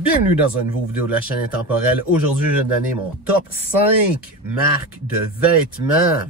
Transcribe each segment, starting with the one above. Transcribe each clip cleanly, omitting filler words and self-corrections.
Bienvenue dans une nouvelle vidéo de la chaîne Intemporelle. Aujourd'hui, je vais donner mon top 5 marques de vêtements.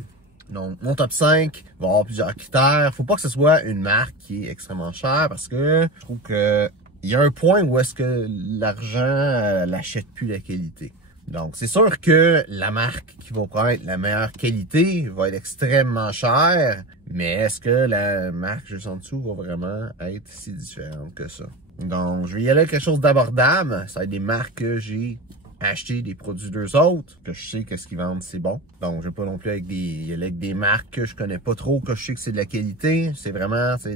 Donc, mon top 5 va avoir plusieurs critères. Faut pas que ce soit une marque qui est extrêmement chère parce que je trouve que il y a un point où est-ce que l'argent n'achète plus la qualité. Donc, c'est sûr que la marque qui va prendre la meilleure qualité va être extrêmement chère, mais est-ce que la marque juste en dessous va vraiment être si différente que ça? Donc, je vais y aller avec quelque chose d'abordable. Ça va être des marques que j'ai acheté des produits d'eux autres, que je sais que ce qu'ils vendent, c'est bon. Donc, je vais pas non plus y aller avec des marques que je connais pas trop, que je sais que c'est de la qualité. C'est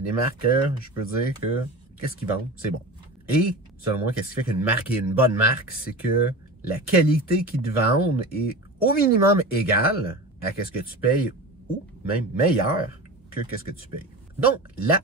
des marques que je peux dire que qu'est-ce qu'ils vendent, c'est bon. Et, selon moi, qu'est-ce qui fait qu'une marque est une bonne marque, c'est que la qualité qu'ils te vendent est au minimum égale à ce que tu payes ou même meilleure que ce que tu payes. Donc, la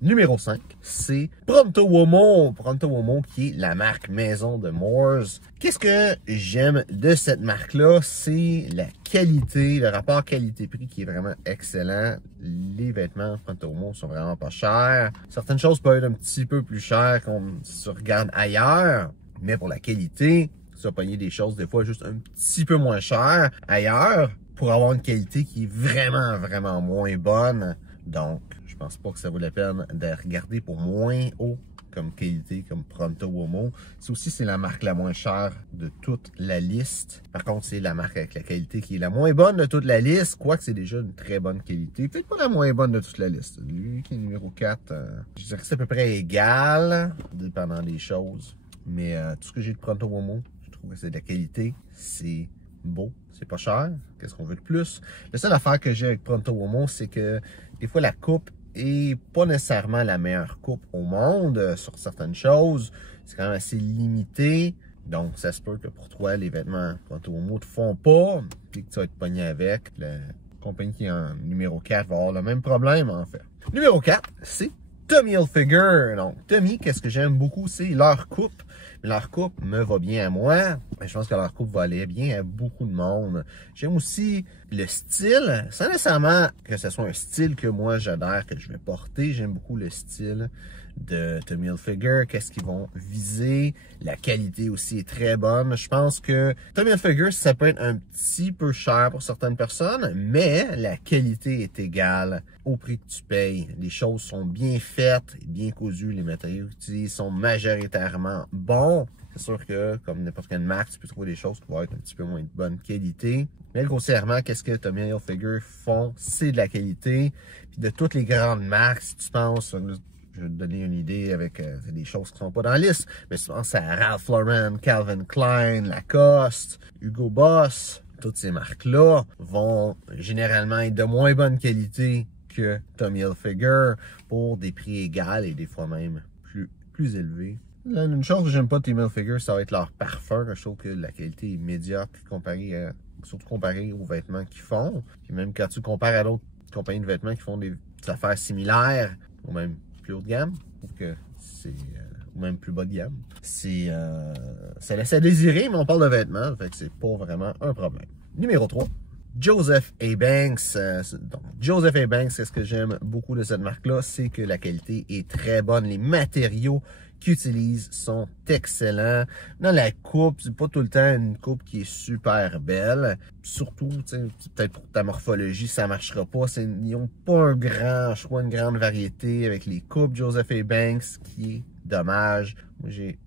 numéro 5, c'est Pronto Uomo. Pronto Uomo qui est la marque maison de Moores. Qu'est-ce que j'aime de cette marque-là? C'est la qualité, le rapport qualité-prix qui est vraiment excellent. Les vêtements Pronto Uomo sont vraiment pas chers. Certaines choses peuvent être un petit peu plus chères si tu regardes ailleurs, mais pour la qualité, tu vas pogner des choses des fois juste un petit peu moins chères ailleurs pour avoir une qualité qui est vraiment moins bonne. Donc, je pense pas que ça vaut la peine de regarder pour moins haut comme qualité, comme Pronto Uomo. C'est la marque la moins chère de toute la liste. Par contre, c'est la marque avec la qualité qui est la moins bonne de toute la liste, quoique c'est déjà une très bonne qualité. Peut-être pas la moins bonne de toute la liste. Lui qui est numéro 4, je dirais que c'est à peu près égal, dépendant des choses. Mais tout ce que j'ai de Pronto Uomo, je trouve que c'est de la qualité, c'est beau, c'est pas cher. Qu'est-ce qu'on veut de plus? La seule affaire que j'ai avec Pronto Uomo, c'est que des fois la coupe est pas nécessairement la meilleure coupe au monde sur certaines choses. C'est quand même assez limité. Donc, ça se peut que pour toi, les vêtements Pronto Uomo te font pas et que tu vas être pogné avec. La compagnie qui est en numéro 4 va avoir le même problème, en fait. Numéro 4, c'est Tommy Hilfiger. Donc, Tommy, qu'est-ce que j'aime beaucoup, c'est leur coupe. Leur coupe me va bien à moi, mais je pense que leur coupe va aller bien à beaucoup de monde. J'aime aussi le style, sans nécessairement que ce soit un style que moi j'adhère, que je vais porter. J'aime beaucoup le style de Tommy Hilfiger, qu'est-ce qu'ils vont viser. La qualité aussi est très bonne. Je pense que Tommy Hilfiger, ça peut être un petit peu cher pour certaines personnes, mais la qualité est égale au prix que tu payes. Les choses sont bien faites, bien cousues, les matériaux utilisés sont majoritairement bons. C'est sûr que, comme n'importe quelle marque, tu peux trouver des choses qui vont être un petit peu moins de bonne qualité. Mais grossièrement, qu'est-ce que Tommy Hilfiger font? C'est de la qualité. Puis de toutes les grandes marques, si tu penses, je vais te donner une idée avec des choses qui ne sont pas dans la liste, mais si tu penses à Ralph Lauren, Calvin Klein, Lacoste, Hugo Boss, toutes ces marques-là vont généralement être de moins bonne qualité que Tommy Hilfiger pour des prix égaux et des fois même plus élevés. Une chose que j'aime pas de Tommy Hilfiger, ça va être leur parfum. Je trouve que la qualité est médiocre surtout comparé aux vêtements qu'ils font. Puis même quand tu compares à d'autres compagnies de vêtements qui font des affaires similaires, ou même plus haut de gamme, je trouve que c'est ou même plus bas de gamme. Ça laisse à désirer, mais on parle de vêtements, fait que c'est pas vraiment un problème. Numéro 3. Joseph A. Banks. Donc, Joseph A. Banks, ce que j'aime beaucoup de cette marque-là, c'est que la qualité est très bonne. Les matériaux qu'ils utilisent sont excellents. Dans la coupe, c'est pas tout le temps une coupe qui est super belle. Surtout, peut-être pour ta morphologie, ça marchera pas. Ils n'ont pas un grand choix, une grande variété avec les coupes Joseph A. Banks, qui est dommage. Moi, j'ai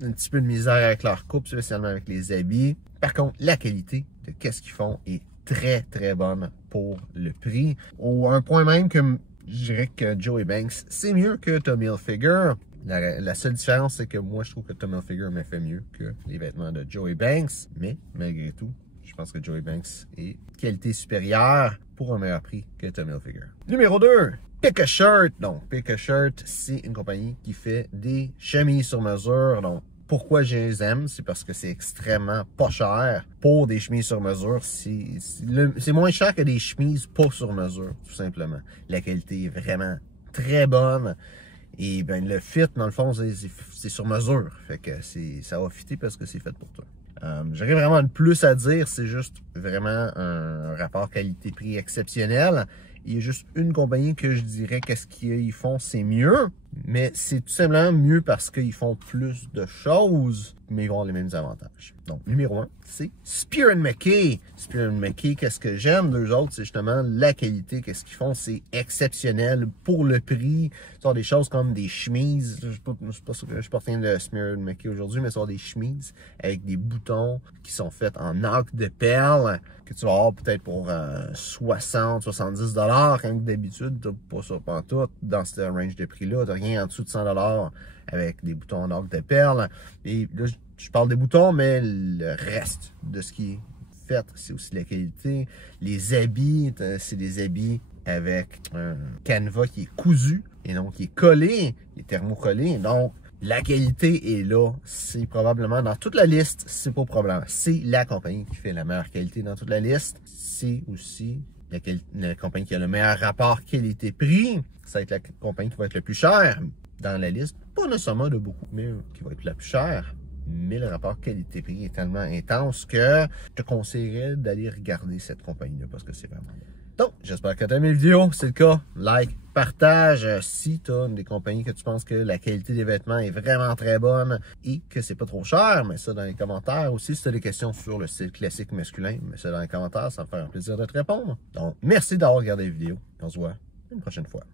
un petit peu de misère avec leur coupe, spécialement avec les habits. Par contre, la qualité de qu'est-ce qu'ils font est très bonne pour le prix. Au un point même que je dirais que Joey Banks, c'est mieux que Tommy Hilfiger. La seule différence, c'est que moi, je trouve que Tommy Hilfiger me fait mieux que les vêtements de Joey Banks. Mais, malgré tout, je pense que Joey Banks est qualité supérieure pour un meilleur prix que Tommy Hilfiger. Numéro 2, Pick a Shirt. Donc, Pick a Shirt, c'est une compagnie qui fait des chemises sur mesure. Donc, pourquoi je les aime? C'est parce que c'est extrêmement pas cher pour des chemises sur mesure. C'est moins cher que des chemises pas sur mesure, tout simplement. La qualité est vraiment très bonne. Et ben le fit, dans le fond, c'est sur mesure. Fait que ça va fitter parce que c'est fait pour toi. J'aurais vraiment de plus à dire, c'est juste vraiment un rapport qualité-prix exceptionnel. Il y a juste une compagnie que je dirais qu'est-ce qu'ils font, c'est mieux. Mais c'est tout simplement mieux parce qu'ils font plus de choses, mais ils vont avoir les mêmes avantages. Donc, numéro 1, c'est Spear & McKay. Spear & McKay, qu'est-ce que j'aime d'eux autres, c'est justement la qualité. Qu'est-ce qu'ils font, c'est exceptionnel pour le prix. Sur des choses comme des chemises. Je suis pas rien de Spear & McKay aujourd'hui, mais sur des chemises avec des boutons qui sont faits en arc de perles que tu vas avoir peut-être pour 60-70 $, quand d'habitude, tu n'as pas ça pantoute dans ce range de prix-là. Tu n'as rien en dessous de 100 $ avec des boutons en arc de perles. Et là, je parle des boutons, mais le reste de ce qui est fait, c'est aussi la qualité. Les habits, c'est des habits avec un canevas qui est cousu et donc qui est collé, qui est thermocollé. Donc, la qualité est là. C'est probablement dans toute la liste, c'est pas problème. C'est la compagnie qui fait la meilleure qualité dans toute la liste. C'est aussi la compagnie qui a le meilleur rapport qualité-prix. Ça va être la compagnie qui va être le plus cher dans la liste. Pas nécessairement de beaucoup, mais qui va être la plus chère. Mais le rapport qualité-prix est tellement intense que je te conseillerais d'aller regarder cette compagnie-là parce que c'est vraiment bon. Donc, j'espère que tu as aimé la vidéo. Si c'est le cas, like, partage. Si tu as des compagnies que tu penses que la qualité des vêtements est vraiment très bonne et que c'est pas trop cher, mets ça dans les commentaires. Aussi, si tu as des questions sur le style classique masculin, mets ça dans les commentaires. Ça me fait un plaisir de te répondre. Donc, merci d'avoir regardé la vidéo. On se voit une prochaine fois.